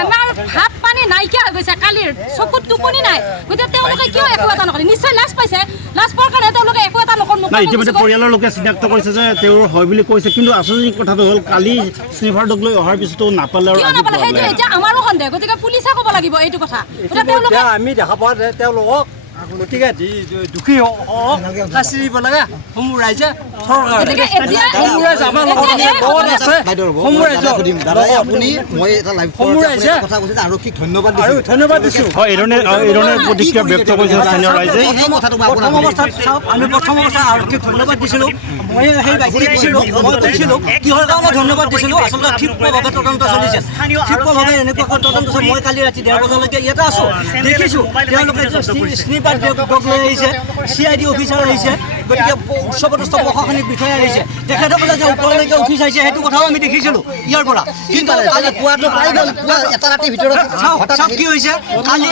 আমাৰ ভাত পানী নাইকিয়া হৈ গৈছে কালিৰ চকুত টোপনি নাই গতিকে তেওঁলোকে কিয় একো এটা নকৰে নিশ্চয় লাজ পাইছে লাজ পোৱাৰ কাৰণে তেওঁলোকে একো এটা নকৰে ইতিমধ্যে পৰিয়ালৰ লোকে চিনাক্ত কৰিছে যে তেওঁৰ হয় বুলি কৈছে কিন্তু আচৰিত কথাটো হ'ল কালি স্নিফাৰ ডগ লৈ অহাৰ পিছতো নাপালে আৰু সেইটো এতিয়া আমাৰো সন্দেহ গতিকে পুলিচে ক'ব লাগিব এইটো কথা তেওঁলোকে আমি দেখা পোৱা যে তেওঁলোকক গতিকে দুখী শাস্তি দিব লাগে সমূহ ৰাইজে ধন্যবাদ দিছোঁ প্ৰতিক্ৰিয়া ব্যক্ত কৰিছে স্থানীয় ৰাইজে আমি প্ৰথম অৱস্থাত আৰক্ষীক ধন্যবাদ দিছিলোঁ মই সেই বাইক দিছিলোঁ মই কৈছিলোঁ কিহৰ কাৰণে ধন্যবাদ দিছিলোঁ আচলতে ক্ষীপ্ৰভাৱে তদন্ত চলিছে ক্ষীপ্ৰভাৱে এনেকুৱা তদন্ত চলিছে মই কালি ৰাতি 1:30 বজালৈকে ইয়াতে আছোঁ দেখিছোঁ তেওঁলোকে স্নিপাৰ ডগ লৈ আহিছে CID অফিচাৰ আহিছে গতিকে উচ্চপদস্থ প্ৰশাসনিক বিষয়া আহিছে তেখেতসকলে যে ওপৰলৈকে উঠি চাইছে সেইটো কথাও আমি দেখিছিলোঁ ইয়াৰ পৰা কিন্তু কালি পুৱাটো পাই গ'ল পুৱা এটা ৰাতিৰ ভিতৰত চাওক কি হৈছে কালি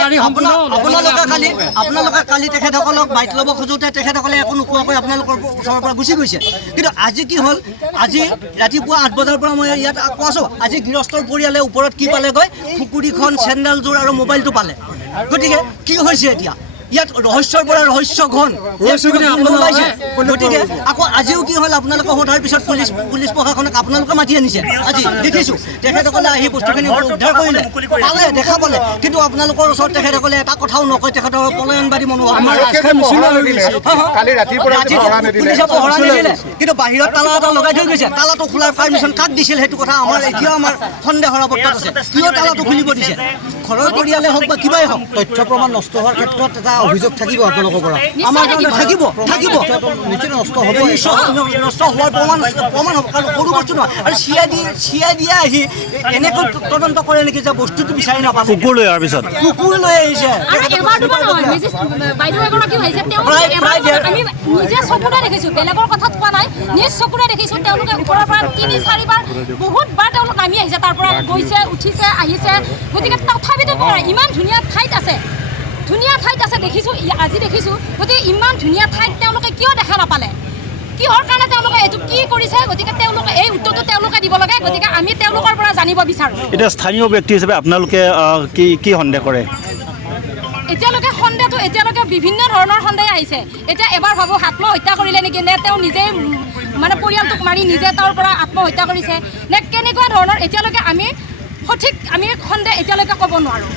আপোনালোকে কালি তেখেতসকলক বাইক ল'ব খোজোতে তেখেতসকলে একো নোকোৱাকৈ আপোনালোকৰ ওচৰৰ পৰা গুচি গৈছে কিন্তু আজি কি হ'ল আজি ৰাতিপুৱা 8 বজাৰ পৰা মই ইয়াত আছোঁ আজি গৃহস্থৰ পৰিয়ালে ওপৰত কি পালেগৈ ফুকুৰিখন চেণ্ডেলযোৰ আৰু মোবাইলটো পালে গতিকে কি হৈছে এতিয়া ইয়াত ৰহস্যৰ পৰা ৰহস্য ঘন গতিকে আকৌ আজিও কি হ'ল আপোনালোকে সোধাৰ পিছত পুলিচ প্ৰশাসনক আপোনালোকে মাতি আনিছে আজি দেখিছোঁ তেখেতসকলে আহি বস্তুখিনি উদ্ধাৰ কৰিলে পালে দেখা পালে কিন্তু আপোনালোকৰ ওচৰত তেখেতসকলে এটা কথাও নকয় তেখেতৰ পলায়নবাদী মনোভাৱ পুলিচে পহৰা নিদিলে কিন্তু বাহিৰত তালা এটা লগাই থৈ গৈছে তালাটো খোলাৰ পাৰ্মিশ্যন কাক দিছিল সেইটো কথা আমাৰ এতিয়াও আমাৰ সন্দেহৰ অৱস্থাত আছে কিয় তালাটো খুলিব দিছে ঘৰৰ পৰিয়ালে হওক বা কিবাই হওক তথ্য প্ৰমাণ নষ্ট হোৱাৰ ক্ষেত্ৰত এটা অভিযোগ থাকিব আপোনালোকৰ পৰা আমাৰ থাকিব নিশ্চয় নষ্ট হ'ব নষ্ট হোৱাৰ প্ৰমাণ হ'ব কাৰণ সৰু বস্তু নহয় আৰু CID আহি এনেকৈ তদন্ত কৰে নেকি যে বস্তুটো বিচাৰি নাপাব কুকুৰ লৈ অহাৰ পিছত কুকুৰ লৈ আহিছে আমি নিজে চকুৰে দেখিছোঁ বেলেগৰ কথাত কোৱা নাই নিজ চকুৰে দেখিছোঁ তেওঁলোকে ওপৰৰ পৰা 3-4বাৰ বহুতবাৰ তেওঁলোক নামি আহিছে তাৰ পৰা গৈছে উঠিছে আহিছে গতিকে তথাপিতো ইমান ধুনীয়া ঠাইত আছে দেখিছোঁ আজি দেখিছোঁ গতিকে ইমান ধুনীয়া ঠাইত তেওঁলোকে কিয় দেখা নাপালে কিহৰ কাৰণে তেওঁলোকে এইটো কি কৰিছে গতিকে তেওঁলোকে এই উত্তৰটো তেওঁলোকে দিব লাগে গতিকে আমি তেওঁলোকৰ পৰা জানিব বিচাৰোঁ এতিয়া স্থানীয় ব্যক্তি হিচাপে আপোনালোকে কি সন্দেহ কৰে এতিয়ালৈকে বিভিন্ন ধৰণৰ সন্দেহ আহিছে এতিয়া এবাৰ ভাবোঁ আত্মহত্যা কৰিলে নেকি নে তেওঁ নিজেই মানে পৰিয়ালটোক মাৰি নিজে তাৰ পৰা আত্মহত্যা কৰিছে নে কেনেকুৱা ধৰণৰ এতিয়ালৈকে আমি সঠিক সন্দেহ এতিয়ালৈকে ক'ব নোৱাৰোঁ